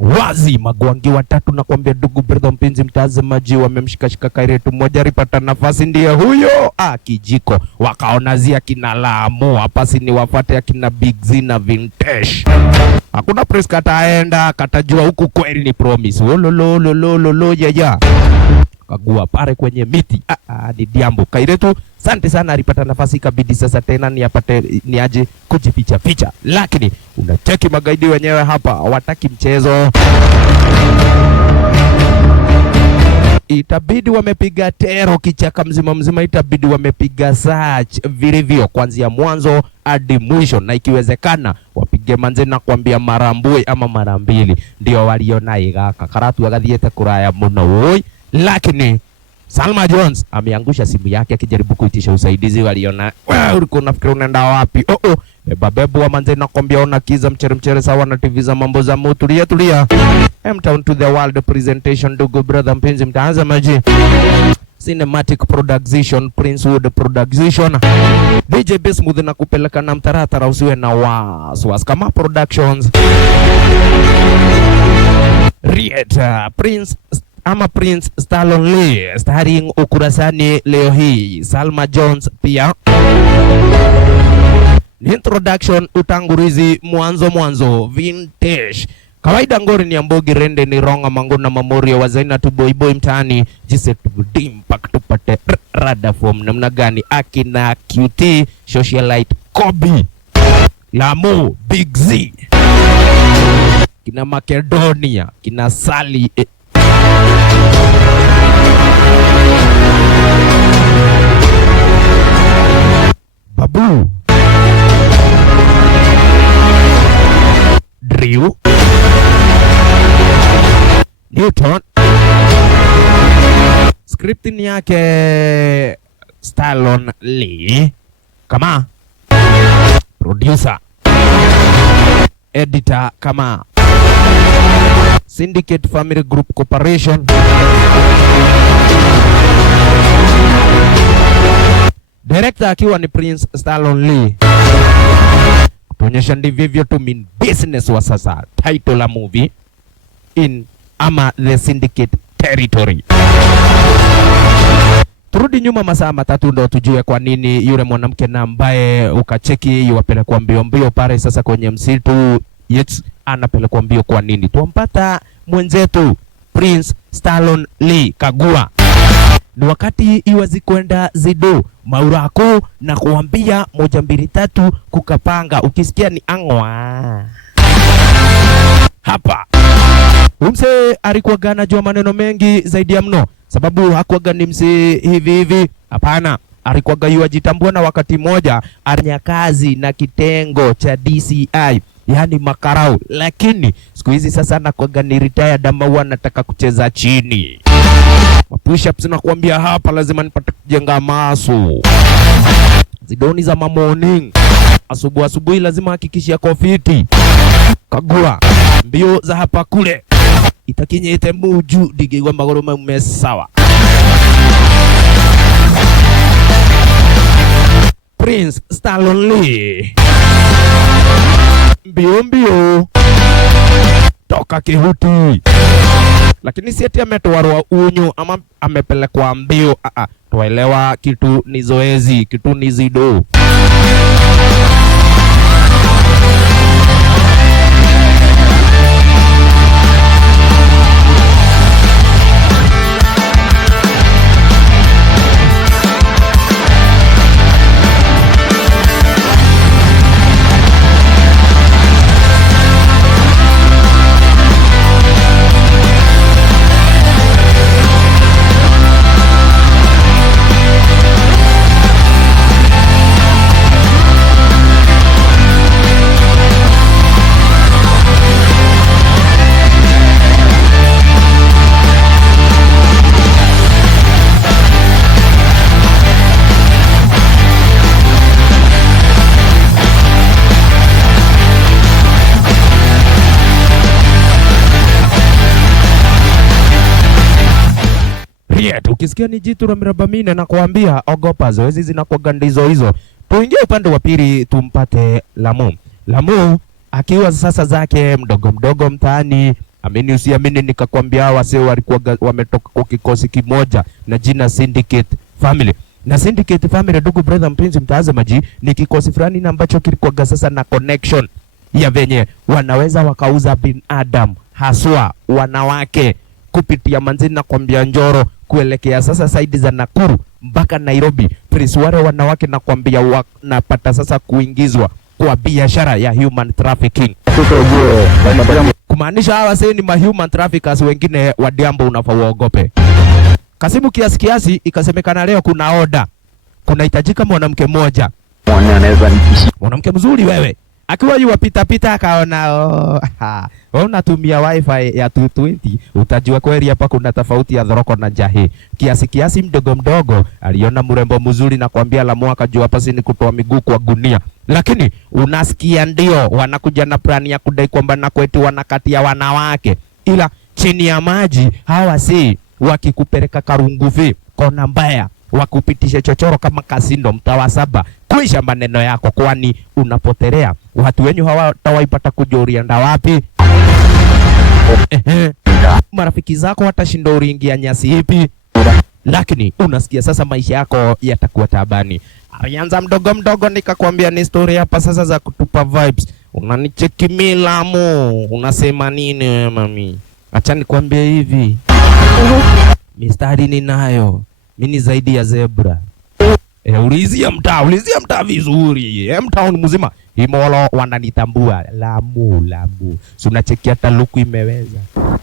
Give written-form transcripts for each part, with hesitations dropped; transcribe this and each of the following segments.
Wazi magwangi watatu na kuambia ndugu brother mpenzi mtazamaji, wamemshikashika Kairetu mmoja alipata nafasi ndiye huyo kijiko, wakaonazia kina Lamu hapa si ni wafate akina Big Z na Vintage. Hakuna press kataenda katajua huku kweli ni promise. Lolo ya kagua pare kwenye miti ni diambo. Kairetu asante sana alipata nafasi, kabidi sasa tena ni aje kujificha ficha, lakini unacheki magaidi wenyewe hapa hawataki mchezo. Itabidi wamepiga tero kichaka mzima, itabidi wamepiga search vilivyo kuanzia mwanzo hadi mwisho, na ikiwezekana wapige manze na kuambia marambui ama marambili, ndio waliona igaka karatu agathiete kuraya muno. Lakini Salma Jones ameangusha simu yake akijaribu kuitisha usaidizi. Waliona ulikuwa unafikiri unaenda wapi? Babebu wa manze na kwambia ona kiza mchere sawa na TV za mambo za moto. Tulia. M-Town to the World presentation, ndugu brother mpenzi mtazamaji. Cinematic production, Prince Wood production, DJ Bismuth na kupeleka na mtaratara, usiwe na wasiwasi kama productions. Prince Stallone Lee starring ukurasani leo hii. Salma Jones pia introduction, utangulizi, mwanzo Vintage. Kawaida ngori ni ambogi rende ni ronga mangona mamorio wazaina tu boy mtaani jise impact tupate rada form namna gani akina QT socialite Kobe Lamu Big Z kina Macedonia kina Sally Babu Drew Newton. Script ni yake Stallone Lee kama producer, editor kama Syndicate Family Group Corporation, director akiwa ni Prince Stallone Lee. Kuonyesha ndivyo tu mean business wa sasa. Title la movie in ama the Syndicate territory. Turudi nyuma masaa matatu ndo tujue kwa nini yule mwanamke na ambaye ukacheki yuwapelekwa mbio pale sasa kwenye msitu anapelekwa mbio kwa nini. Tumpata mwenzetu Prince Stallone Lee kagua. Ni wakati iwazi kwenda zido maurako na kuambia 1 2 3 kukapanga, ukisikia ni angwa hapa. Umse alikuwa gana jua maneno mengi zaidi ya mno, sababu hakuwa gani msi hivi hapana. Alikuwa gayua jitambua na wakati moja arnya kazi na kitengo cha DCI yani makarau, lakini siku hizi sasa anakuwa gani retired ama wanataka kucheza chini. Push ups na kuambia hapa lazima nipate kujenga masu. Zidoni za morning. Asubuhi lazima hakikishia kofiti. Kagua mbio za hapa kule. Itakinye itemuju digigwa magoro mmesawa. Prince Stallone Lee. Mbio. Toka kihuti. Lakini si eti ametwarwa unyu ama amepelekwa mbio. Tuelewa kitu ni zoezi, kitu ni zido. Ukisikia ni jitu la mirabamine na kuambia ogopa, zoezi zinakuwa gandizo hizo. Tuingie upande wa pili tumpate Lamu. Lamu akiwa sasa zake mdogo mdogo mtaani. Amini usiamini, nikakwambia wasee walikuwa wametoka kwa kikosi kimoja na jina Syndicate Family. Na Syndicate Family, ndugu brother mpenzi mtazamaji, ni kikosi fulani na ambacho kilikuwa sasa na connection ya venye wanaweza wakauza binadamu, haswa wanawake, kupitia manzini na kwambia Njoro kuelekea sasa saidi za Nakuru mpaka Nairobi. Prince, wale wanawake na kwambia wanapata sasa kuingizwa kwa biashara ya human trafficking. Kumaanisha hawa sasa ni human traffickers wengine wa Diambo, unafaa uogope. Kasimu kiasi ikasemekana leo kuna order. Kunahitajika mwanamke mmoja. Mwanamke mzuri wewe. Akiwa yu pita akaona unatumia wifi ya 220, utajua kweli hapa kuna tofauti ya dhoroko na jahi. Kiasi mdogo aliona mrembo mzuri na kwambia Lamu akajua hapa si ni kutoa miguu kwa gunia. Lakini unasikia ndio wanakuja na plani ya kudai kwamba na kwetu wanakatia wanawake, ila chini ya maji hawa si wakikupeleka Karunguvi kona mbaya, wakupitishe chochoro kama Kasindo mtawa saba. Kuisha maneno yako, kwani unapotelea. Watu wenyu hawatawaipata kujoria nda wapi. Marafiki zako watashinda uringia nyasi ipi. Lakini unasikia sasa maisha yako yatakuwa tabani. Alianza mdogo nikakwambia ni story hapa sasa za kutupa vibes. Unanicheki mimi Lamu, unasema nini wewe mami? Acha nikwambie hivi. Mistari ninayo. Mimi ni zaidi ya zebra. Ulizia mtaa vizuri. Mtaa mzima Imolo wananitambua. Lamu. So unacheki hata luku imeweza.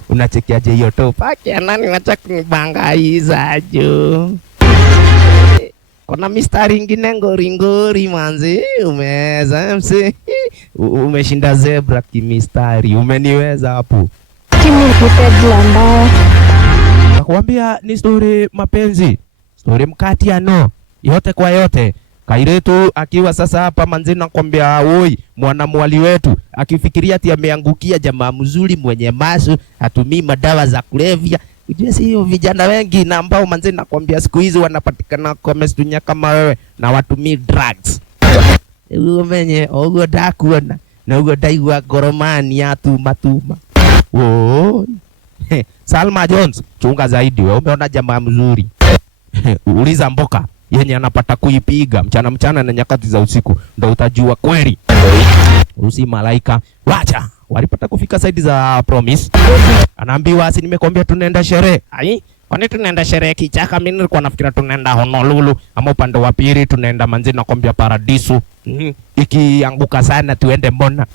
Unacheki aje hiyo topa? Nani wacha kunibangaiza jo. Kuna mistari ingine ngori manzi. Umeweza MC. Umeshinda zebra kimistari. Umeniweza hapo. Kimi kutebla mbaya. Nakwambia ni story mapenzi. Story mkatiano. Yote kwa yote. Kairetu akiwa sasa hapa manzi nakwambia oi mwanamwali wetu akifikiria ati ameangukia jamaa mzuri mwenye masu, hatumii madawa za kulevya. Ujue si hiyo vijana wengi na ambao manzi nakwambia siku hizi wanapatikana kwa mestunya kama wewe na watumii drugs. Umenye ogo dakuona na ogo daigwa goromani ya tuma. Oh. Salma Jones, chunga zaidi wewe, umeona jamaa mzuri. Uliza Mboka yenye anapata kuipiga mchana na nyakati za usiku, ndo utajua kweli. Usi malaika. Wacha walipata kufika saidi za Promise. Anaambiwa asi nimekwambia tunaenda sherehe. Ai, kwani tunaenda sherehe kichaka? Mimi nilikuwa nafikira tunaenda Honolulu ama upande wa pili tunaenda manzi nakwambia Paradiso. Ikianguka sana tuende mbona?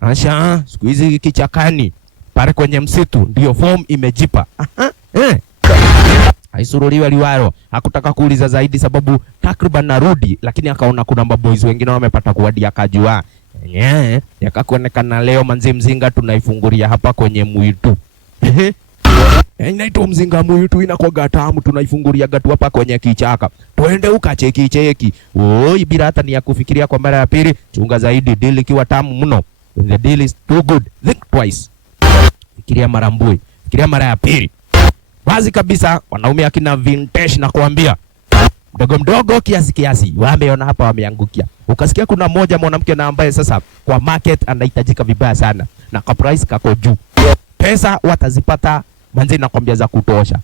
Asha, siku hizi kichakani pale kwenye msitu ndio form imejipa. Aisuruliwa liwaro. Hakutaka kuuliza zaidi sababu takriban narudi, lakini akaona kuna maboys wengine wamepata kuwadi akajua. Yakakuonekana leo manzi mzinga tunaifungulia hapa kwenye mwitu. Inaitwa mzinga mwitu, inakuwa tamu, tunaifungulia gatu hapa kwenye kichaka. Twende ukacheki. Oi, bila hata ni ya kufikiria kwa mara ya pili. Chunga zaidi, deal ikiwa tamu mno. When the deal is too good, think twice. Fikiria mara mbili, fikiria mara ya pili. Wazi kabisa wanaume akina Vintage na kuambia mdogo kiasi wameona hapa wameangukia. Ukasikia kuna mmoja mwanamke na ambaye sasa kwa market anahitajika vibaya sana na kwa price kako juu. Pesa watazipata manzi na kwambia za kutosha.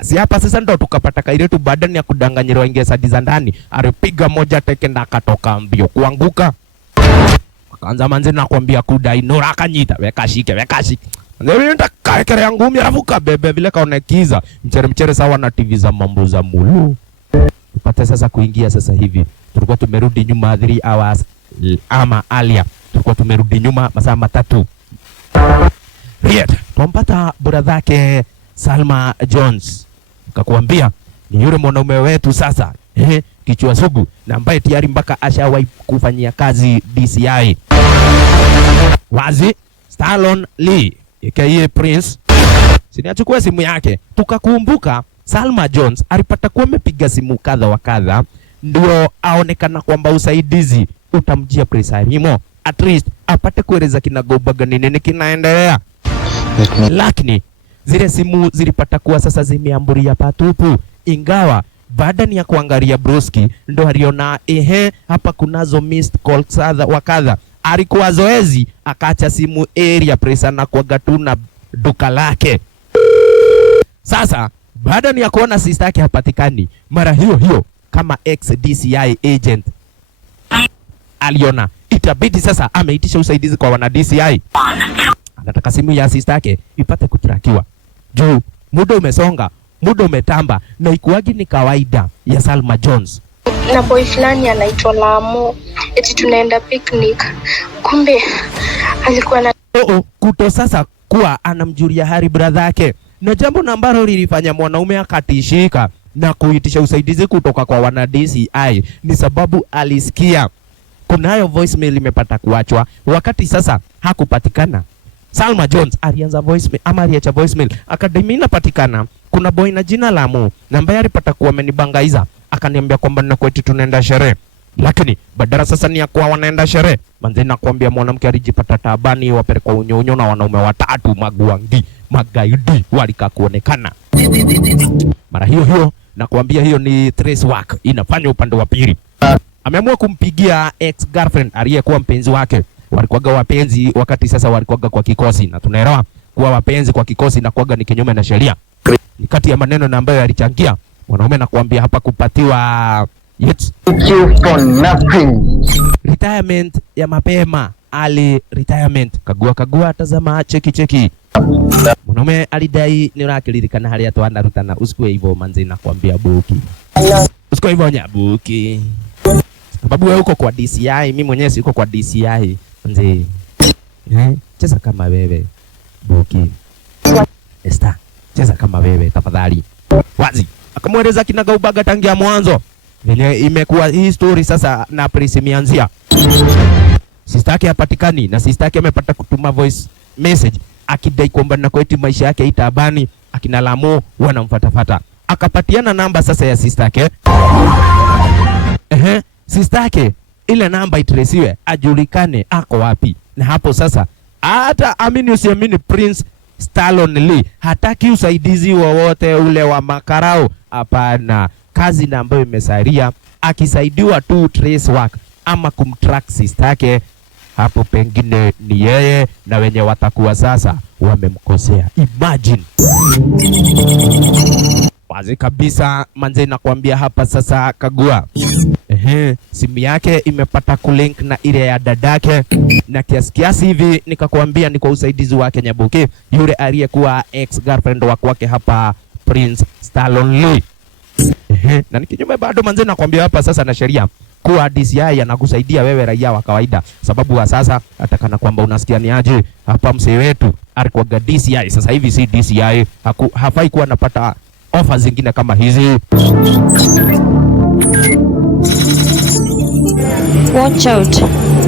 Si hapa sasa ndo tukapata Kairetu badani ya kudanganyirwa ingia sadi za ndani. Alipiga moja teke na akatoka mbio kuanguka. Akaanza manzi na kwambia kudai nora akanyita weka shike. Ndio kare yangu mimi arafuka bebe vile kaonekiza mchere sawa na TV za mambo za mulu. Tupate sasa kuingia sasa hivi. Tulikuwa tumerudi nyuma 3 hours ama alia. Tulikuwa tumerudi nyuma masaa 3. Riet, tumpata brother yake Salma Jones. Kakuambia ni yule mwanaume wetu sasa. Kichwa sugu na ambaye tayari mpaka ashawahi kufanyia kazi DCI. Wazi Stallone Lee aka Prince. Siniachukua simu yake. Tukakumbuka Salma Jones alipata kuwa amepiga simu kadha wa kadha ndio aonekana kwamba usaidizi utamjia Prince Harimo. At least apate kueleza kinagobaga nini kinaendelea. Lakini zile simu zilipata kuwa sasa zimeamburia patupu, ingawa baada ni ya kuangalia broski ndo aliona hapa kunazo missed calls kadha wa kadha alikuwa zoezi akaacha simu area presa na kuaga tu na duka lake. Sasa baada ni ya kuona sister yake hapatikani, mara hiyo hiyo kama ex DCI agent aliona itabidi sasa ameitisha usaidizi kwa wana DCI. Anataka simu ya sister yake ipate kutrakiwa. Juu muda umesonga, muda umetamba, na ikuagi ni kawaida ya Salma Jones na boy fulani anaitwa Lamo, eti tunaenda picnic, kumbe alikuwa na kuto sasa kuwa anamjulia hali brother yake, na jambo ambalo lilifanya mwanaume akatishika na kuitisha usaidizi kutoka kwa wana DCI ni sababu alisikia kunayo voicemail imepata kuachwa. Wakati sasa hakupatikana, Salma Jones alianza voicemail ama aliacha voicemail akadai inapatikana, kuna boy na jina Lamo na ambaye alipata kuwa amenibangaiza, akaniambia kwamba na kwetu tunaenda sherehe. Lakini badala sasa ni ya kuwa wanaenda sherehe, manze nakwambia mwanamke alijipata taabani, wapelekwa unyonyo na wanaume watatu maguangi magaidi walika kuonekana. Mara hiyo hiyo nakwambia hiyo ni trace work inafanya upande wa pili. Ameamua kumpigia ex girlfriend aliyekuwa mpenzi wake. Walikuwaga wapenzi wakati sasa walikuwaga kwa kikosi, na tunaelewa kuwa wapenzi kwa kikosi na kuwaga ni kinyume na sheria. Ni kati ya maneno na ambayo yalichangia mwanaume nakwambia hapa kupatiwa retirement ya mapema, ali retirement. Kagua tazama cheki. Mwanaume alidai ni rakilirikana hali atu anarutana. Usikue hivyo manzi nakwambia buki. Usikue hivyo nyabuki. Sababu wewe uko kwa DCI, mimi mwenyewe siko kwa DCI. Manzi. Cheza kama wewe. Buki. Esther, cheza kama wewe tafadhali. Wazi. Akamweleza kinagaubaga tangia mwanzo. Venye imekuwa hii story sasa na Prince imeanzia. Sister yake hapatikani na sister yake amepata kutuma voice message akidai kwamba na kweti maisha yake itabani, akina Lamo wanamfatafata. Akapatiana namba sasa ya sister yake. Sister yake ile namba itresiwe ajulikane ako wapi. Na hapo sasa hata amini usiamini Prince Stallone Lee hataki usaidizi wowote ule wa makarao. Hapana, kazi na ambayo imesalia akisaidiwa tu trace work ama kumtrack sister yake, hapo pengine ni yeye na wenye watakuwa sasa wamemkosea. Imagine. Wazi kabisa manze nakwambia hapa sasa kagua. Simu yake imepata kulink na ile ya dadake, na kiasi hivi nikakwambia ni kwa usaidizi wake Nyabuki, yule aliyekuwa ex girlfriend wake hapa Prince Stallone Lee. Na nikinyume bado manze nakwambia hapa sasa na sheria kuwa DCI anakusaidia wewe raia wa kawaida, sababu wa sasa atakana kwamba unasikia ni aje hapa msee wetu alikuwa DCI, sasa hivi si DCI, hafai kuwa anapata offers zingine kama hizi. watch out,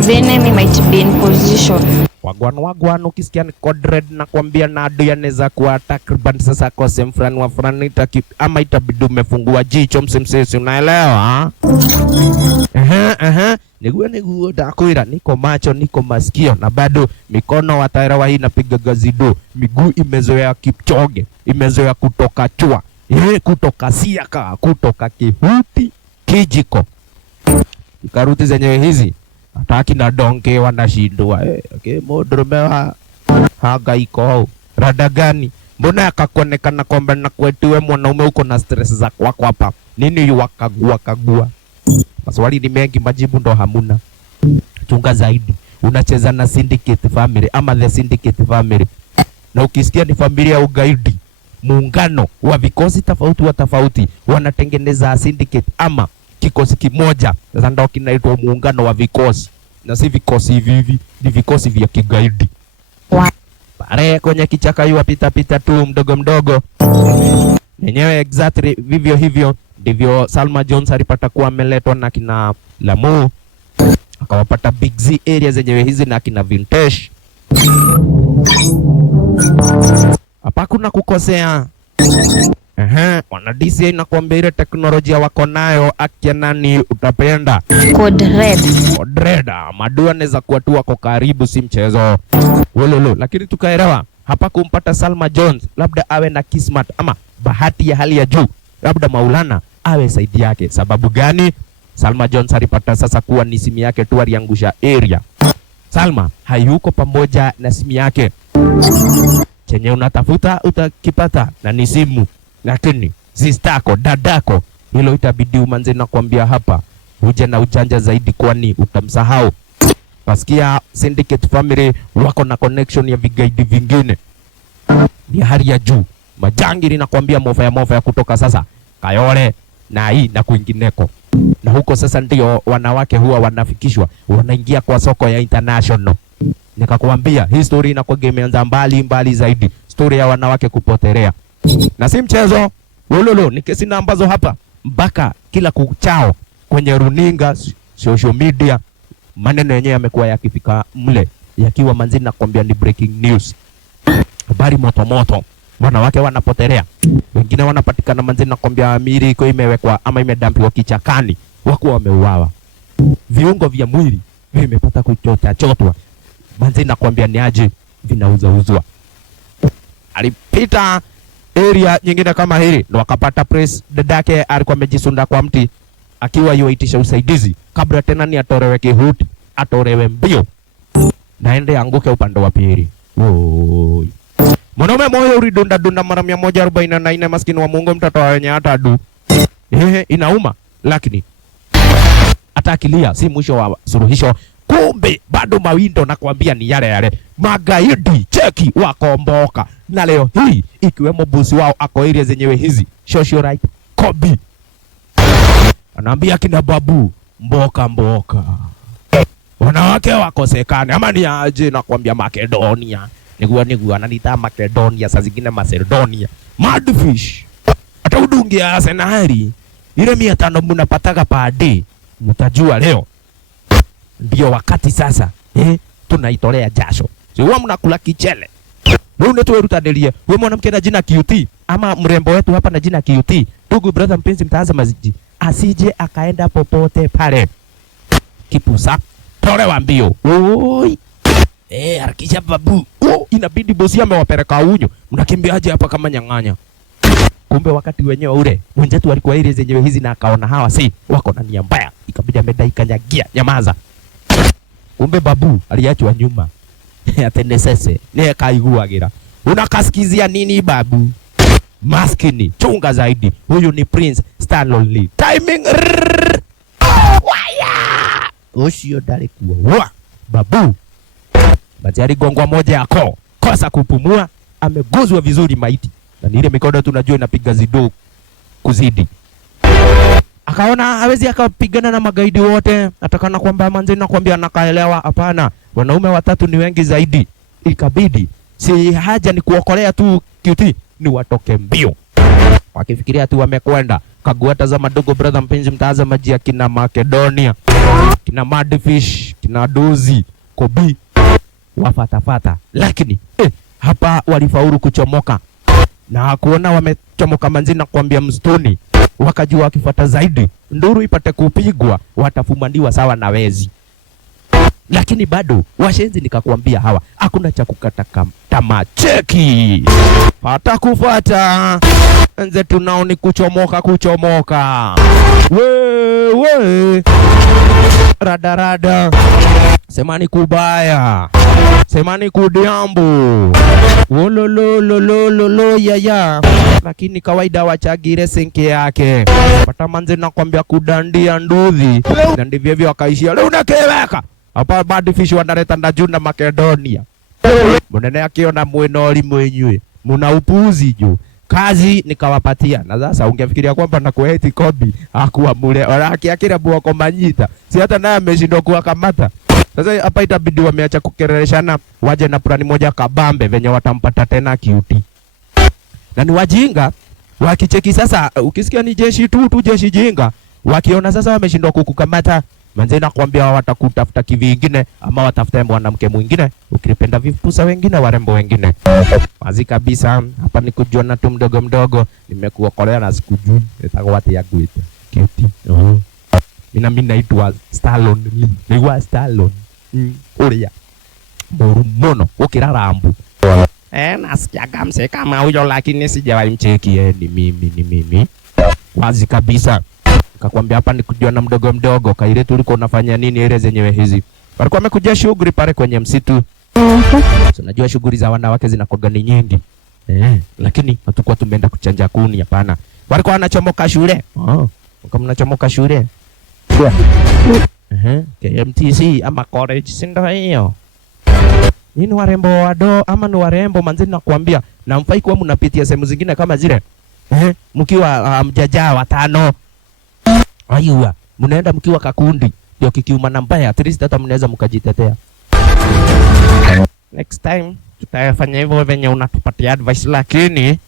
the enemy might be in position. Wagwan ukisikia ni Codred na kuambia na adui anaweza kuwa takriban sasa kwa sehemu fulani wa fulani ama itabidi umefungua jicho msimsisi, unaelewa? Niguo dakuira niko macho niko masikio na bado mikono wataira wa hii napiga gazido, miguu imezoea Kipchoge, imezoea kutoka chua, kutoka siaka, kutoka kihuti kijiko. Karuti zenyewe hizi ataki na donke wanashindwa. Okay, modrume wa hangaiko rada gani? Mbona akakuonekana kwamba na kwetuwe mwanaume uko na stress za kwako hapa? Nini wakagua? Maswali ni mengi, majibu ndo hamuna. Chunga zaidi. Unacheza na syndicate family ama the syndicate family. Na ukisikia ni familia ya ugaidi, muungano wa vikosi tofauti wanatengeneza syndicate ama kikosi kimoja. Sasa ndio kinaitwa muungano wa vikosi. Na si vikosi hivi, ni vikosi vya kigaidi. Pare kwenye kichaka yu pita tu mdogo. Nenyewe exactly vivyo hivyo ndivyo Salma Jones alipata kuwa ameletwa na kina Lamu. Akawapata Big Z area zenyewe hizi na kina Vintage. Hapa kuna kukosea. Wana DCI na kuambia ile teknolojia wako nayo akia nani utapenda. Code Red. Madua anaweza kuwa tu wako karibu, si mchezo. Wololo, lakini tukaelewa hapa kumpata Salma Jones labda awe na kismat ama bahati ya hali ya juu. Labda Maulana awe saidi yake. Sababu gani? Salma Jones alipata sasa kuwa ni simu yake tu aliangusha area. Salma hayuko pamoja na simu yake. Chenye unatafuta utakipata na ni simu, lakini sistako dadako, hilo itabidi umanze na kuambia hapa uje na ujanja zaidi, kwani utamsahau. Wasikia syndicate family wako na connection ya vigaidi vingine ni hali ya juu. Majangili na kuambia mofa ya kutoka sasa Kayole na hii na kwingineko. Na huko sasa ndio wanawake huwa wanafikishwa, wanaingia kwa soko ya international. Nikakwambia hii story inakuwa imeanza mbali zaidi, story ya wanawake kupotelea. Na si mchezo, wololo ni kesi na ambazo hapa mpaka kila kuchao kwenye runinga, social media, maneno yenyewe yamekuwa yakifika mle yakiwa manzini na kuambia ni breaking news. Habari moto. Wanawake wanapotelea. Wengine wanapatikana manzini na kuambia miri iko imewekwa ama imedampiwa kichakani, wako wameuawa. Viungo vya mwili vimepata kuchotwa. Manzini na kuambia ni aje vinauzwa. Alipita area nyingine kama hili ndo akapata press dadake alikuwa amejisunda kwa mti akiwa yoitisha usaidizi kabla tena ni atorewe kihuti, atorewe mbio naende anguke upande wa pili. Oi. Mwanaume moyo ulidunda mara 144, maskini wa Mungu, mtoto wa wenye atadu. Inauma, lakini atakilia si mwisho wa suluhisho. Kumbe bado mawindo na kuambia ni yale magaidi cheki wakomboka. Na leo hii ikiwemo bosi wao ako area zenyewe hizi social right Kobi anaambia kina babu mboka wanawake wakosekane ama ni aje na kuambia Makedonia nigua ananita Makedonia, saa zingine Macedonia. Madfish hata udungia senari ile 500 mnapataga per day, mtajua leo ndio wakati sasa tunaitolea jasho. Sio mnakula kichele. Leo ndio tutadelia. Wewe mwanamke na jina QT ama mrembo wetu hapa na jina QT. Ndugu brother mpenzi mtazama maziji, asije akaenda popote pale. Kipusa tolewa mbio. Oi. Harakisha babu. Inabidi bosi amewapeleka unyo. Mnakimbiaje hapa kama nyang'anya? Kumbe wakati wenyewe ule mwenzetu alikuwa ile zenyewe hizi na akaona hawa si wako na nia mbaya, ikabidi amedai kanyagia nyamaza. Kumbe babu aliachwa nyuma. Atenesese ne kaiguagira. Unakasikizia nini babu? Maskini chunga zaidi. Huyu ni Prince Stanley. Timing. Waya. Oshio dale kuwa. Babu. Bajari gongwa moja yako. Kosa kupumua, ameguzwa vizuri maiti. Na ile mikono tunajua inapiga zido kuzidi. Akaona hawezi akapigana na magaidi wote, atakana kwamba manzeni na kuambia nakaelewa. Hapana, wanaume watatu ni wengi zaidi. Ikabidi si haja ni kuokolea tu QT, ni watoke mbio. Wakifikiria tu wamekwenda. Kagua tazama dogo brother mpenzi mtazama jia kina Makedonia, kina Madfish, kina Dozi, Kobi wafatafata. Lakini hapa walifaulu kuchomoka. Na kuona wamechomoka manzini na kuambia mstuni, wakajua wakifuata zaidi nduru ipate kupigwa watafumaniwa sawa na wezi. Lakini bado washenzi nikakwambia hawa hakuna cha kukata tamaa. Cheki pata kufuata enze tunao ni kuchomoka we rada semani kubaya semani kudiambu wolololololo ya. Lakini kawaida wachagire senke yake pata manze na kwambia kudandia nduthi na ndivyo hivyo wakaishia. Leo unakeweka hapa Madfish wanaleta ndajuna Makedonia. Munene akiona mwenoli mwenywe muna upuzi juu kazi nikawapatia. Na sasa ungefikiria kwamba na kuheti Kobi hakuwa mule oraki akira buoko manyita, si hata naye ameshindwa kuwakamata. Sasa hapa itabidi wameacha kukerereshana, waje na plani moja kabambe venye watampata tena QT. Na ni wajinga wakicheki sasa, ukisikia ni jeshi tu jeshi jinga, wakiona sasa wameshindwa kukukamata, manze na kuambia watakutafuta kivingine ama watafuta mwanamke mwingine, ukipenda vipusa wengine warembo wengine. Wazi kabisa hapa ni kujiona tu mdogo nimekuokolea na sikujui nitakwati ya kuita QT. Mimi naitwa Stallone. Niwa Stallone. Uria morumono ukirarambu. Nasikia kamse kama huyo, lakini sijawahi mcheki. Ni mimi. Wazi kabisa. Nikakwambia hapa ni kujiona mdogo kaile tuliko unafanya nini ile zenyewe hizi. Walikuwa wamekuja shughuli pale kwenye msitu. So, unajua shughuli za wanawake zinakuwa ni nyingi. Lakini hatukuwa tumeenda kuchanja kuni, hapana. Walikuwa wanachomoka shule. Kama mnachomoka shule. KMTC ama college, si ndio hiyo? Nini warembo wado ama ni warembo manzi, nakwambia, na mfai kuwa mnapitia sehemu zingine kama zile. Mkiwa mjajaa watano. Ayua, mnaenda mkiwa kakundi. Ndio kikiuma na mbaya, at least hata mnaweza mkajitetea. Next time tutafanya hivyo venye unatupatia advice, lakini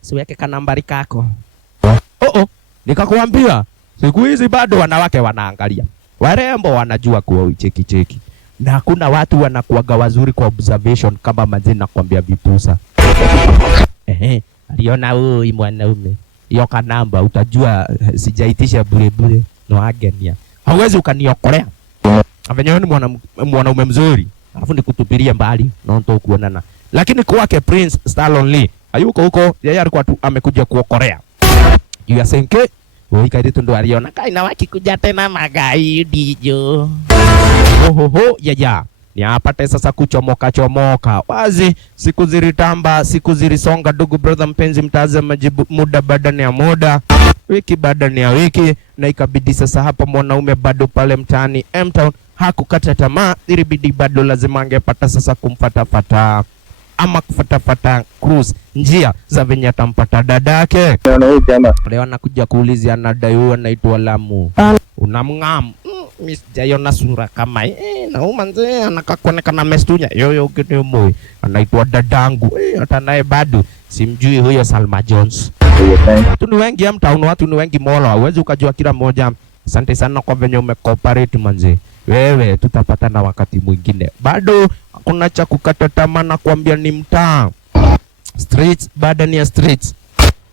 siweke kanambari kako. Nikakuambia siku hizi bado wanawake wanaangalia. Warembo wanajua kuwa ucheki cheki. Na hakuna watu wanakuaga wazuri kwa observation kama manzi, nakwambia vipusa. Aliona huyu mwanaume. Hiyo kanamba utajua sijaitisha bure bure. No agenia. Hauwezi ukaniokolea. Venye ni mwanaume mzuri. Alafu nikutupilie mbali na ndo kuonana. Lakini kwake Prince Stallone Lee hayuko huko, yeye alikuwa tu amekuja kuokolea. You are saying wewe kaidi ndo aliona kaina wakikuja tena magaidi jo. Ya. Ni apate sasa kuchomoka wazi. Siku ziritamba, siku zirisonga, ndugu brother mpenzi mtazamaji, muda baada ya muda, wiki baada ya wiki, na ikabidi sasa hapa mwanaume bado pale mtaani M-Town hakukata tamaa. Ilibidi bado lazima angepata sasa kumfatafata ama kufatafata cruise njia za venye atampata dadake. Leo anakuja kuulizia anadai huyo anaitwa Lamu. Unamngam. Miss Jayona sura kama na umanze anakakonekana mestunya yoyo kitu moi anaitwa dadangu hata naye bado simjui huyo Salma Jones. Watu ni wengi M-Town, watu ni wengi mola, huwezi ukajua kila mmoja. Asante sana kwa venye umecooperate manze. Wewe tutapatana wakati mwingine. Bado hakuna cha kukata tamaa, na kuambia ni mtaa streets baada ni streets.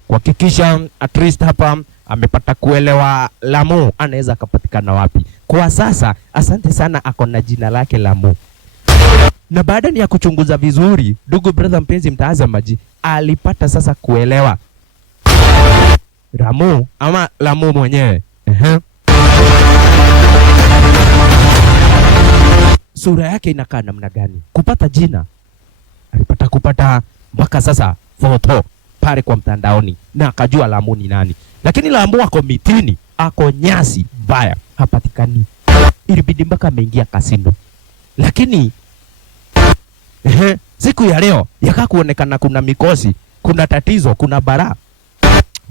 Kuhakikisha at least hapa amepata kuelewa Lamu anaweza akapatikana wapi. Kwa sasa asante sana ako na jina lake Lamu. Na baada ya kuchunguza vizuri, ndugu brother mpenzi mtazamaji, alipata sasa kuelewa Lamu ama Lamu mwenyewe. Sura yake inakaa namna gani? Kupata jina. Alipata kupata mpaka sasa foto pale kwa mtandaoni na akajua Lamu ni nani. Lakini Lamu ako mitini, ako nyasi mbaya, hapatikani. Ilibidi mpaka ameingia kasino. Lakini siku ya leo yaka kuonekana kuna mikosi, kuna tatizo, kuna bara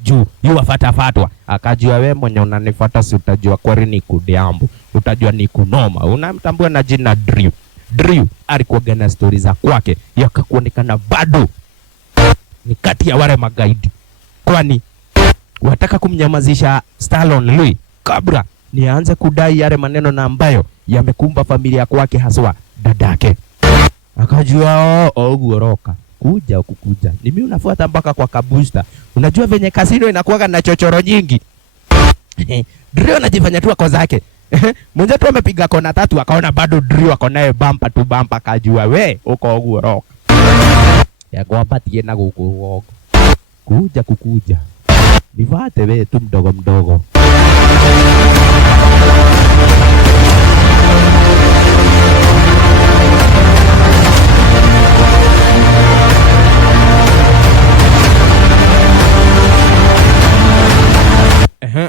juu yuwafatwa. Akajua wewe mwenye unanifuata si utajua kweli ni kudiambo, utajua ni kunoma. Unamtambua na jina Drew. Drew alikuwa gana stories za kwake, yaka kuonekana bado ni kati ya wale magaidi. Kwani wataka kumnyamazisha Stallone Lee kabla ni aanze kudai yale maneno na ambayo yamekumba familia kwake, haswa dadake. Akajua guoroka kuja ni mimi unafuata mpaka kwa kabusta. Unajua venye kasino inakuwa na chochoro nyingi. Drew anajifanya tu ako zake. Mmoja tu amepiga kona 3 akaona bado Drew ako naye bumper to bumper, akajua we uko guoroka yako hapa tiena gukuogo kuja nivate we tu mdogo.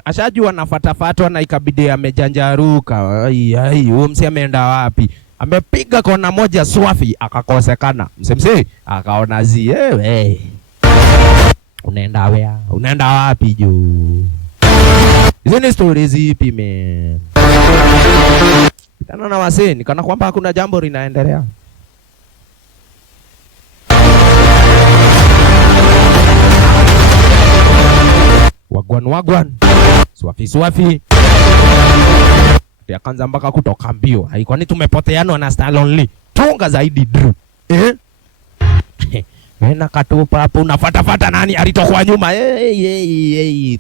Ashajua nafatwa na ikabidi amejanjaruka. Huyo msi ameenda wapi? Amepiga kona moja swafi akakosekana. Msemse akaona wewe unaenda wapi juu? Hizo ni stories zipi man? Kitana na waseni kana kwamba hakuna jambo linaendelea. Wagwan swafi akaanza mpaka kutoka mbio. Kwani tumepoteana na Stallone Lee? Tunga zaidi Drew. Wena katupa hapo unafatafata nani alitoka nyuma.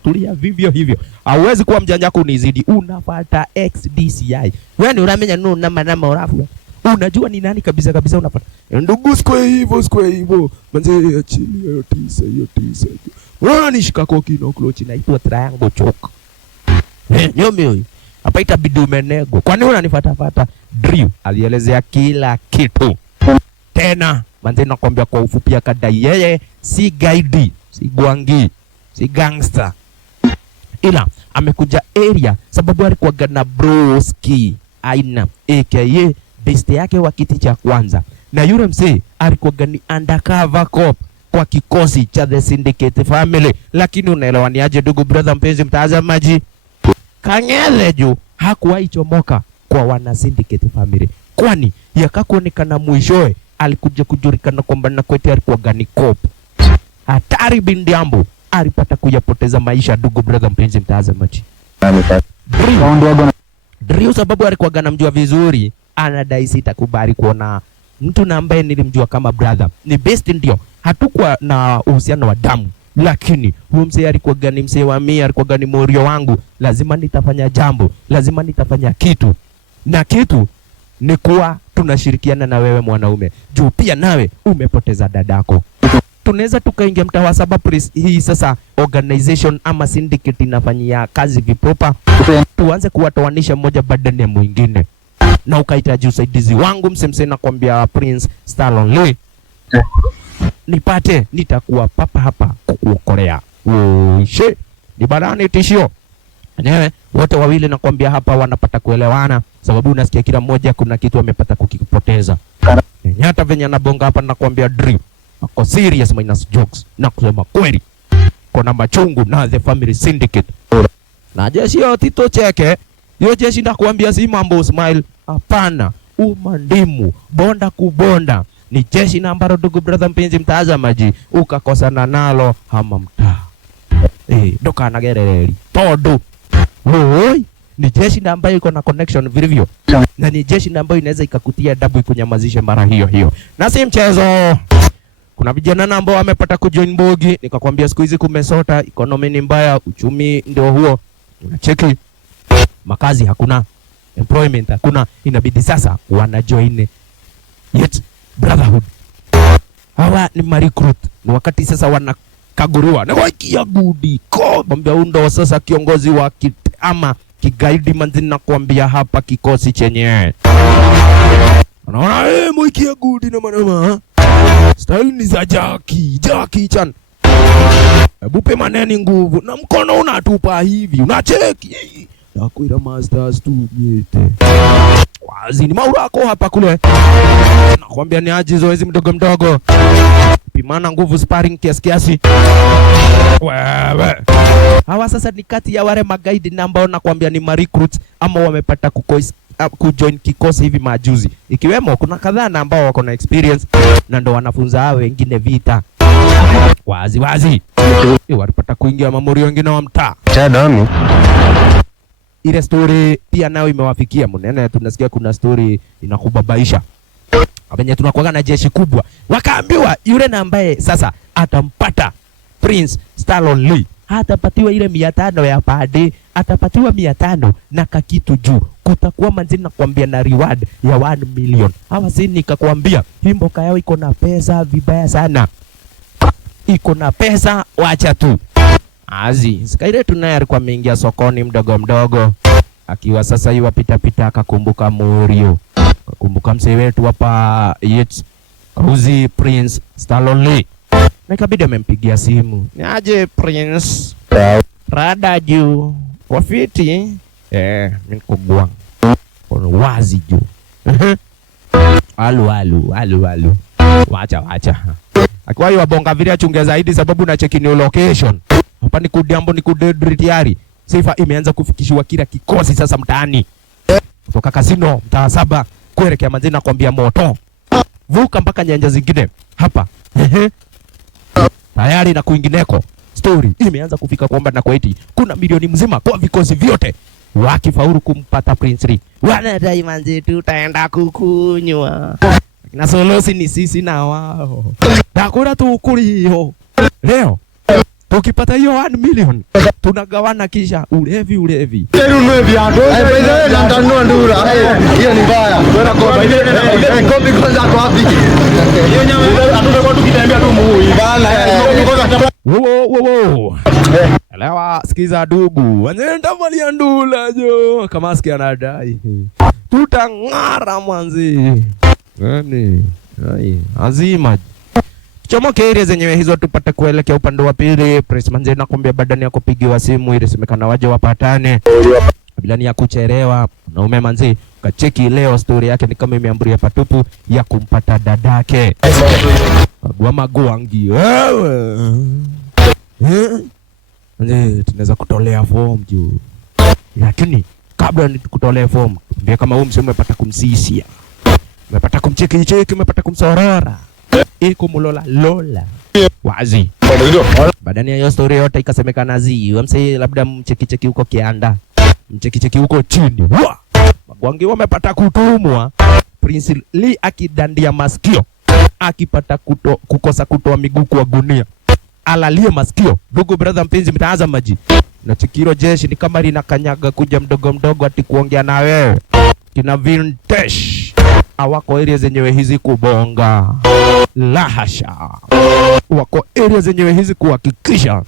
Tulia vivyo hivyo. Hauwezi kuwa mjanja kunizidi. Unafata XDCI. Wewe ni unamenya nama urafu. Unajua ni nani kabisa unafata. Ndugu square hivyo. Manze achili hiyo tisa. Unaona nishika koki no clutch inaitwa triangle choke. Nyomi huyu. Hapa itabidi umenego. Kwani unanifuatafuata? Drew alielezea kila kitu. Tena manze nakwambia kwa ufupi akadai yeye si gaidi, si gwangi, si gangster. Ila amekuja area sababu alikuwa na broski aina aka best yake wa kiti cha kwanza. Na yule msee alikuwa ni undercover cop kwa kikosi cha the Syndicate family. Lakini unaelewa ni aje ndugu brother mpenzi mtazamaji? Kang'ethe juu hakuwahi chomoka kwa wana Syndicate family. Kwani yakakuonekana mwishowe alikuja kujulikana kwamba na kweti alikuwa ni cop. Hatari bindiambo alipata kuyapoteza maisha ndugu brother mpenzi mtazamaji. Drew sababu alikuwa anamjua vizuri, anadai sitakubali kuona mtu na ambaye nilimjua kama brother. Ni best ndio. Hatukuwa na uhusiano wa damu. Lakini huyo msee alikuwa gani msee wa mimi, alikuwa gani morio wangu. Lazima nitafanya jambo, lazima nitafanya kitu. Na kitu ni kuwa tunashirikiana na wewe mwanaume. Juu pia nawe umepoteza dadako. Tunaweza tukaingia mtaa wa Saba Police hii sasa organization ama syndicate inafanyia kazi vipropa. Tuanze kuwatoanisha mmoja badala ya mwingine. Na ukahitaji usaidizi wangu msemse na kwambia Prince Stallon Lee. Nipate nitakuwa papa hapa kukuokolea. She ni barani tishio. Enyewe wote wawili nakwambia hapa wanapata kuelewana sababu unasikia kila mmoja kuna kitu amepata kukipoteza. Nyata venye anabonga hapa nakwambia Drew ako serious minus jokes na kusema kweli. Kuna machungu na the family syndicate. Na jeshi ya Tito Cheke, hiyo jeshi nakwambia si mambo smile. Hapana, umandimu, bonda kubonda. Ni jeshi na ambalo ndugu brother mpenzi mtazamaji ukakosana nalo hama mtaa. Ndoka anagereri. Todo. Oi, ni jeshi na ambayo iko na connection vilivyo. Na ni jeshi na ambayo inaweza ikakutia dabu ikunyamazishe mara hiyo hiyo. Na si mchezo. Kuna vijana ambao wamepata kujoin bogi, nikakwambia siku hizi kumesota, economy ni mbaya, uchumi ndio huo. Unacheki makazi hakuna, employment hakuna, inabidi sasa wanajoin yet brotherhood. Hawa ni recruit. Ni wakati sasa wanakaguriwa. Na wakia gudi ko kwambia undo sasa kiongozi wa ama kigaidi manzini na kuambia hapa kikosi chenye. Unaona mwikia gudi na manama. Style ni za Jackie Chan. Bupe maneni nguvu na mkono unatupa hivi. Unacheki. Nakuira masters tu yete. Wazi ni maurako hapa kule. Nakwambia ni aje zoezi mdogo mdogo. Pimana nguvu sparring kiasi. Wewe. Hawa sasa ni kati ya wale magaidi na ambao nakwambia ni recruits ama wamepata kujoin kikosi hivi majuzi. Ikiwemo kuna kadhaa na ambao wako na experience na ndo wanafunza hao wengine vita. Wazi. Walipata kuingia mamuri wengine wa mtaa. Chadami. Ile story pia nao imewafikia mnene, tunasikia kuna story inakubabaisha. Abenye tunakuwa na jeshi kubwa. Wakaambiwa yule na ambaye sasa atampata Prince Stallon Lee hatapatiwa ile 500 ya pade, atapatiwa 500 na kakitu juu. Kutakuwa manzini na kuambia na reward ya 1 million. Hawa sini nikakwambia hii mboka yao iko na pesa vibaya sana. Iko na pesa wacha tu. Azi, sikaile tunaye alikuwa ameingia sokoni mdogo mdogo. Akiwa sasa hivi pita akakumbuka Murio. Akakumbuka msee wetu hapa Yates. Kauzi Prince Stallon Lee. Na ikabidi amempigia simu. Ni aje Prince? Rada juu. Kwa fiti? Mimi niko bwang. Kono wazi juu. Alu. Wacha. Akiwa hiyo bonga vile achunge zaidi sababu na check in location. Hapa ni kudiambo ni kudedri tayari. Sifa imeanza kufikishiwa kila kikosi sasa mtaani. Kutoka kasino mtaa Saba kuelekea manzini na kuambia moto. Vuka mpaka nyanja zingine. Hapa. Tayari na kuingineko. Story imeanza kufika kwamba na kwaiti kuna milioni mzima kwa vikosi vyote. Wakifaulu kumpata Prince Lee. Wanadai manzi tutaenda kukunywa. Na solosi ni sisi na wao. Nakura tukurio. Leo tukipata hiyo 1 million tunagawana kisha ulevi. Ununue viatu. Ndio ndura. Hiyo ni mbaya. Bora kopi kwanza kwa wapi? Hiyo nyama hatuko tukitembea tu muu. Bana. Wo. Elewa, sikiza dugu. Wanenda malia ndula jo. Kama sikia anadai. Tutang'ara mwanzi. Gani? Ai, azima. Chomoke area zenyewe hizo tupate kuelekea upande wa pili. Press manze nakwambia badani ya kupigiwa simu ili semekana waje wapatane. Bila ni ya kucherewa. Na ume manze kacheki leo story yake ni kama imeamburia patupu ya kumpata dadake. Agua magwangi wewe. Tunaweza kutolea form juu. Lakini kabla ni kutolea form, mbia kama huyu msemo umepata kumsisia. Umepata kumcheki, umepata kumsorora. Kumulola lola. Wazi. Badani ya hiyo story yote ikasemekana mse labda mcheki huko Kianda. Mcheki huko chini. Magwangi wamepata kutumwa. Prince Lee akidandia masikio. Akipata kukosa kutoa miguu kwa gunia. Alalie masikio. Ndugu brother mpenzi mtazamaji. Na Chikiro jeshi ni kama linakanyaga kuja mdogo ati kuongea na wewe. Kina Vintage. Hawako area zenyewe hizi kubonga. La hasha. Wako area zenyewe hizi kuhakikisha.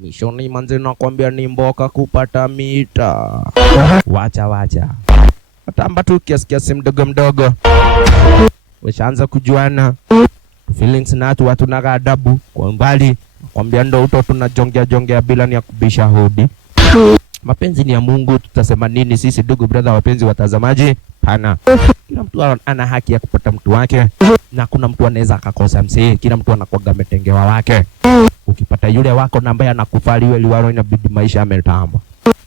Mishoni manze nakwambia ni mboka kupata mita. Wacha. Atamba tu kiasi mdogo. Washaanza kujuana. Feelings na watu na adabu kwa mbali. Nakwambia ndo uto tunajongea bila ni ya kubisha hodi. Mapenzi ni ya Mungu, tutasema nini sisi ndugu brother wapenzi watazamaji? Pana. Kila mtu ana haki ya kupata mtu wake na kuna mtu anaweza akakosa msee. Kila mtu anakuwa ametengewa wake. Ukipata yule wako na ambaye anakufali wewe liwaro inabidi maisha yametamba.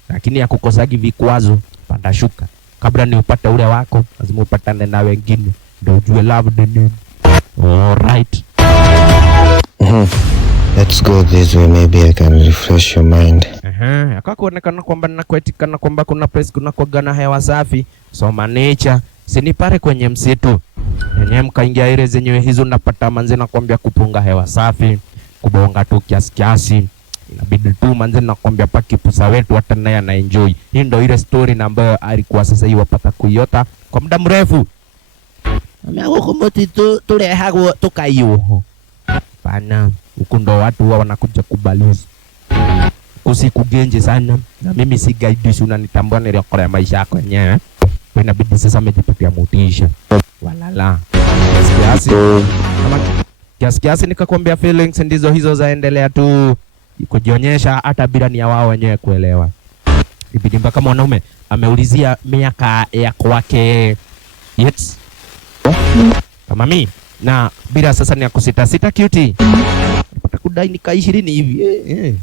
Lakini ya kukosagi vikwazo panda shuka. Kabla ni upate ule wako, lazima upatane na wengine. Ndio ujue love the name. All right. Let's go this way, maybe I can refresh your mind. Akakuonekana kwamba nakwetikana kwamba kuna place kuna kuagana hewa safi. Soma nature. Sinipare kwenye msitu. Yenye mkaingia ile zenyewe hizo napata manze nakwambia kupunga hewa safi. Kubonga tu kiasi. Inabidi tu manze nakwambia pakipusa wetu hata naye ana enjoy. Hii ndio ile story na ambayo alikuwa sasa hivi wapata kuiota kwa muda mrefu. Ameago kumoti tule hago tukaiyo. Pana, huko ndo watu huwa wanakuja kubalizi. Usikugenje sana. Na mimi si guide unanitambua niliokola ya maisha yako yenyewe. Kwa inabidi sasa umejipatia motisha. Walala. Kiasi nikakwambia feelings ndizo hizo zaendelea tu kujionyesha hata bila ni ya wao wenyewe kuelewa. Ibidi mpaka mwanaume ameulizia miaka ya kwake. Yes. Kama mimi na bila sasa ni ya kusita cutie. Napata kudai nika 20 hivi.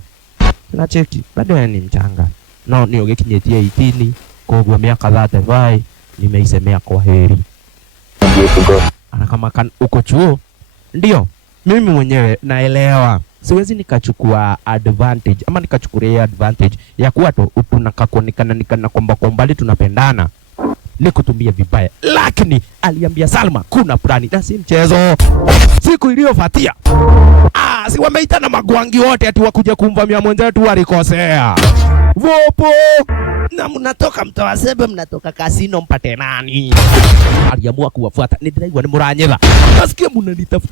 Na cheki bado ni mchanga. No ni oge kinyetia 18 kwa miaka 35 nimeisemea kwa heri. Ana kama kan uko chuo. Ndio mimi mwenyewe naelewa. Siwezi nikachukua advantage ama nikachukulia advantage ya kuwa tu tunakakuonekana nikana kwamba kwa mbali tunapendana. Nikutumia vibaya. Lakini aliambia Salma kuna plani na si mchezo. Siku iliyofuatia si wameitana magwangi wote ati wakuja kumvamia mwenzetu walikosea. Vopo na mnatoka mtawasebe mnatoka kasino mpate nani? Aliamua kuwafuata. Ni driver ni Muranyela. Nasikia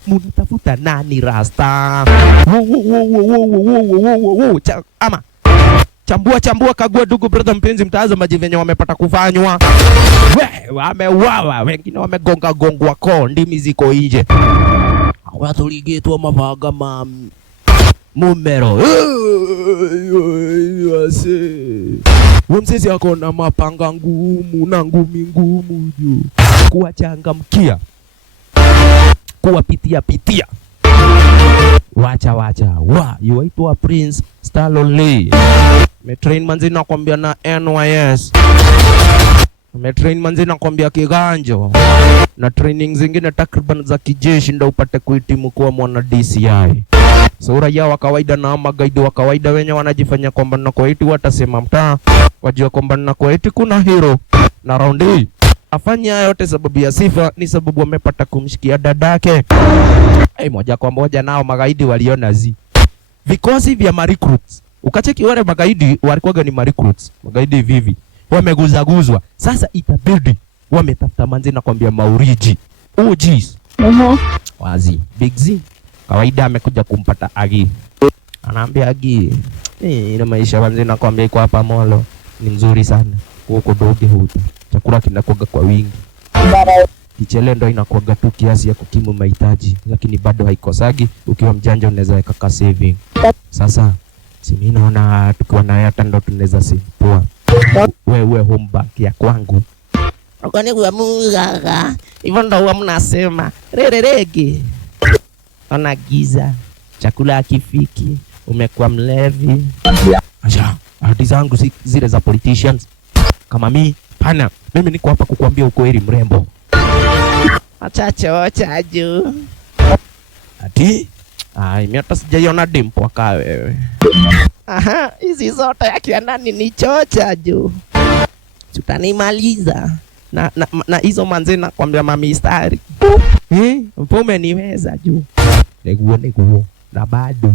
mnatafuta nani rasta? Ama chambua kagua ndugu brother mpenzi mtazamaji venye wamepata kufanywa. Wameuawa, wengine wamegongwa koo, ndimi ziko nje. Watu ligetwa mavaga mumero. Msisi ako na mapanga ngumu na ngumi ngumu juu. Kuwachangamkia. Kuwapitia. Wacha. Yuaitwa Prince Stallone Lee. Metrain manzi nakwambia na NYS. Metrain manzi nakwambia kiganjo. Na training zingine takriban za kijeshi ndio upate kuhitimu kuwa mwana DCI. So raia wa kawaida na magaidi wa kawaida wenye wanajifanya kwamba na kuwaiti watasema mtaa. Wajua kwamba na kuwaiti kuna hero. Na round hii afanya yote sababu ya sifa ni sababu wamepata kumshikia dadake. Moja kwa moja nao magaidi waliona vikosi vya recruits. Ukacheki wale magaidi walikuwa ni recruits. Magaidi vivi wameguzaguzwa. Sasa itabidi wametafuta manzi na kwambia mauriji. OGs. Wazi. Big Z kawaida amekuja kumpata Agi. Anaambia Agi, Ina maisha wanzi nakwambia iko hapa Molo ni nzuri sana. Huko dogi huta. Chakula kinakuaga kwa wingi. Kichele ndo inakuaga tu kiasi ya kukimu mahitaji, lakini bado haikosagi. Ukiwa mjanja unaweza weka ka saving. Sasa si mimi naona tukiwa na hata ndo tunaweza poa. Wewe home bank ya kwangu. Kwani kwa mugaga. Hivyo ndo huwa mnasema. Rererege. Ona giza. Chakula hakifiki. Umekuwa mlevi. Acha, ahadi zangu si zile za politicians. Kama pana, mimi niko hapa kukuambia ukweli mrembo. Acha chocha juu. Ati? Mimi hata sijaiona dimpo aka wewe. Aha, hizi zote yake nani ni chocha juu. Tutanimaliza. Na hizo manze nakwambia mamistari. Mpume niweza juu. Neguo. Na bado.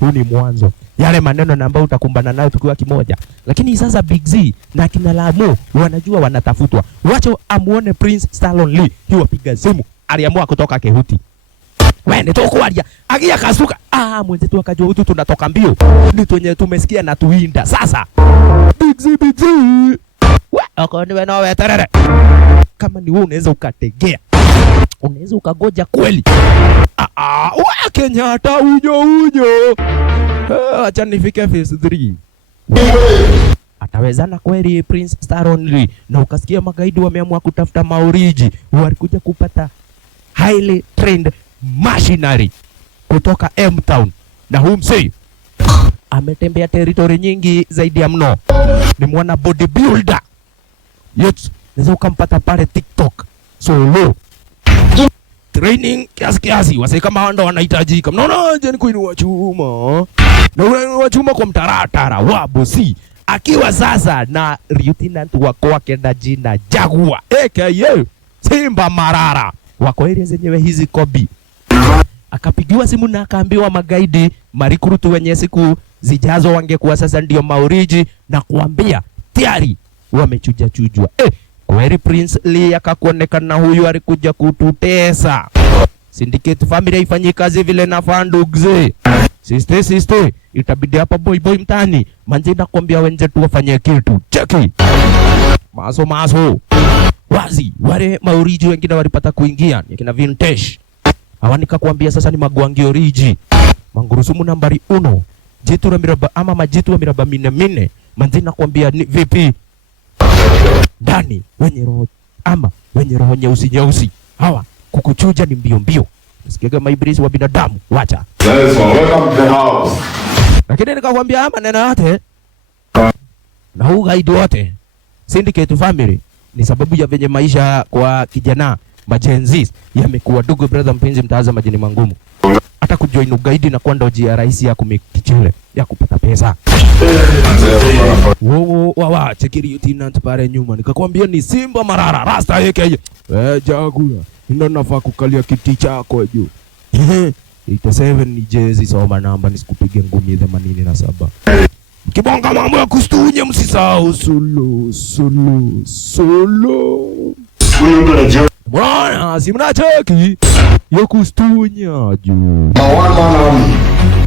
Huu ni mwanzo. Yale maneno ambayo utakumbana nayo tukiwa kimoja. Lakini sasa Big Z na kina Lamo wanajua wanatafutwa. Wacha amuone Prince Stallone Lee. Hiyo piga simu. Aliamua kutoka Kehuti. Wende tokualia. Agia kasuka. Mwenzetu akajua hutu tunatoka mbio. Ni tunye tumesikia na tuinda. Sasa. Big Z. Niwe nawe terere. Kama ni wewe unaweza ukategea. Unaweza ukagoja kweli. Kenyatta unyo. Acha nifike phase 3. Atawezana kweli Prince Stallone Lee? Na ukasikia magaidi wameamua kutafuta maoriji. Walikuja kupata highly trained machinery kutoka M-Town. Na huu msee ametembea territory nyingi zaidi ya mno. Ni mwana bodybuilder. Yes, naweza ukampata pale TikTok. Solo training kiasi wase kama ndo wanahitajika. Mnaona je ni kuinua chuma. Na unainua chuma kwa mtaratara wa bosi. Akiwa sasa na lieutenant wako wake na jina Jaguar aka Simba Marara. Wako area zenyewe hizi Kobi. Akapigiwa simu na akaambiwa magaidi marikurutu wenye siku zijazo wangekuwa sasa ndio maoriji na kuambia tayari wamechujwa. Kweli Prince Lee akakuonekana huyu alikuja kututesa. Syndicate family ifanyie kazi vile na fandugze. Sister, itabidi hapa boy mtani. Manzi nakwambia wenzetu wafanye kitu. Cheki. Maso. Wazi, wale maoriji wengine walipata kuingia. Ni kina Vintage. Hawa nikakwambia sasa ni magwangi oriji. Mangurusumu nambari 1. Jitu la miraba ama majitu wa miraba mine. Manzi nakwambia ni vipi? Ndani wenye roho nyeusi. Hawa kukuchuja ni mbio. Nasikia kama ibilisi wa binadamu. Wacha. Welcome to the house. Lakini nikakwambia maneno yote na huu gaidi wote Syndicate family ni sababu ya venye maisha kwa kijana majenzis yamekuwa dugu brother mpenzi mtaanza majini mangumu. Hata kujoin ugaidi na kwenda njia rahisi ya kumikichele ya kupata pesa. Cheki lieutenant pale nyuma. Nikakwambia ni Simba Marara rasta yake. Jaguar. Ndio nafaa kukalia kiti chako juu. 87 ni jezi soma namba nisikupige ngumi 87. Kibonga mambo ya kustunya msisahau solo. Bwana, si mnacheki ya kustunya juu.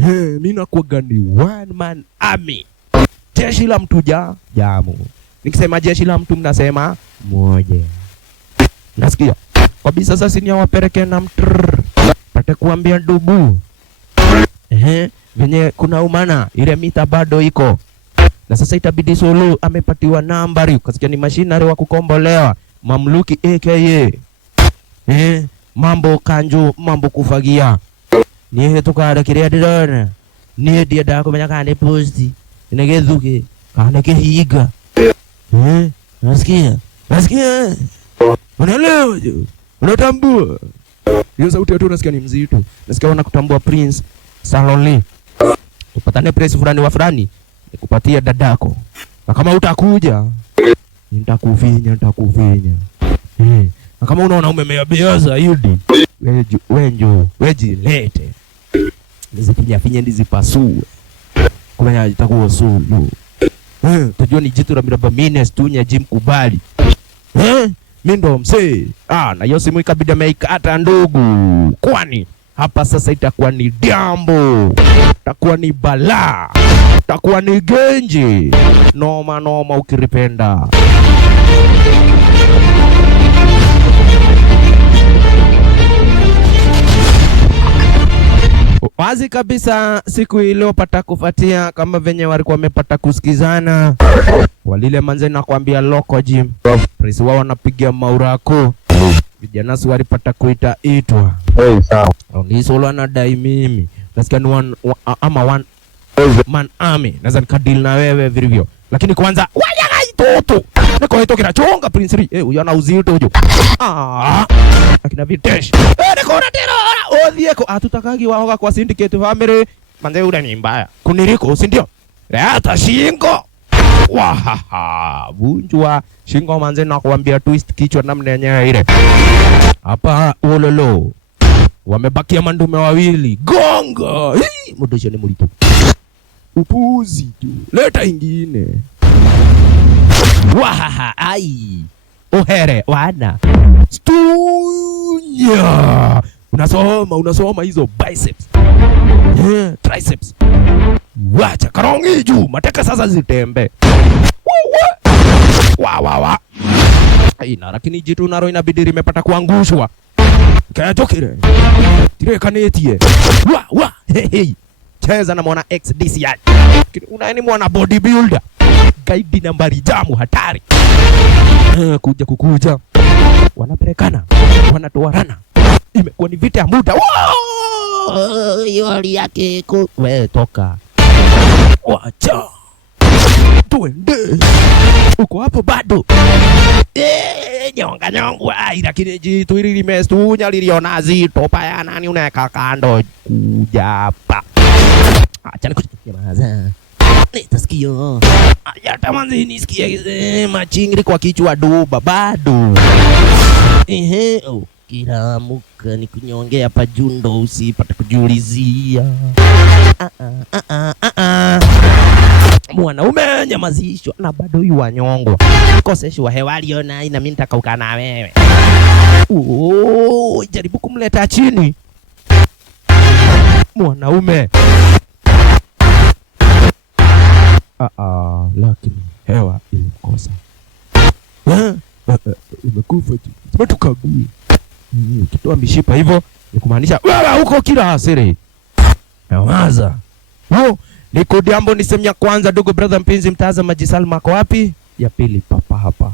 Mimi nakuaga ni one man army. Jeshi la mtu jamu. Nikisema jeshi la mtu mnasema moja. Nasikia. Kabisa sasa ni wapeleke na mtrrr. Pate kuambia ndugu. Venye kuna umana ile mita bado iko. Na sasa itabidi Solo amepatiwa nambari. Kasikia ni machinery wa kukombolewa. Mamluki aka mambo kanjo, mambo kufagia. Niye tukara kiria dirona. Niye dia da kumenya kane posti. Inagezuke. Kana kehiga. Nasikia. Unaelewa jo. Unatambua. Hiyo sauti tu unasikia ni mzito. Nasikia wanakutambua Prince Stallone Lee. Tupatane press fulani nikupatia dadako. Na kama utakuja nitakufinya. Na kama unaona umemea zaidi wejilete. Nizifinya nizipasue. Kumenya itakuwa Solo. Tajua ni jitu la miraba mine stunya Jim kubali. Mimi ndo msee. Na hiyo simu ikabidi ameikata ndugu. Kwani hapa sasa itakuwa ni jambo. Itakuwa ni balaa. takuwa ni genji noma noma ukiripenda. Wazi kabisa siku iliyopata kufuatia kama venye walikuwa wamepata kusikizana walile manze na kuambia local gym prince wao wanapiga maurako vijana si walipata kuita itwa sawa. Ni solo anadai mimi nasikia ni one man army naweza nikadili na wewe vilivyo, lakini kwanza waya itoto niko hito kinachonga prince ri huyo ana uzito huyo akina vitesh niko na tena odhieko atutakagi waoga kwa syndicate family manze ule ni mbaya kuniriko si ndio hata shingo wahaha vunjwa shingo manze na kuambia twist kichwa namna yenyewe ile hapa ololo wamebakia mandume wawili gonga mudosho ni mulito upuzi tu leta ingine wahaha ai ohere wana stunya unasoma hizo biceps triceps wacha karongi juu mateka sasa zitembe wa ina lakini jitu naro inabidi limepata kuangushwa kayatokire tire kanetie wa hey cheza na mwana XDCI unaeni mwana bodybuilder guide nambari jamu hatari kuja wanapelekana wanatoarana imekuwa ni vita ya muda hiyo hali yake wewe toka wacha tuende uko hapo bado nyonga ai lakini jitu hili limestunya liliona zito paya nani unaweka kando kuja hapa acha nikunyamaza nitasikio hata manzi nisikie machingri kwa kichwa duba bado kila muka nikunyongea hapa jundo usipate kujiulizia mwanaume nyamazishwa na bado yu wanyongwa koseshwa hewali ona ina mimi nitakauka na wewe jaribu kumleta chini mwanaume lakini hewa ilimkosa imekufa tu tukague kitoa mishipa hivyo ni kumaanisha wewe huko kila hasiri nawaza ni kodi ambo ni sehemu ya kwanza. Ndugu brother mpenzi mtazamaji, Salma kwa wapi? Ya pili papa hapa.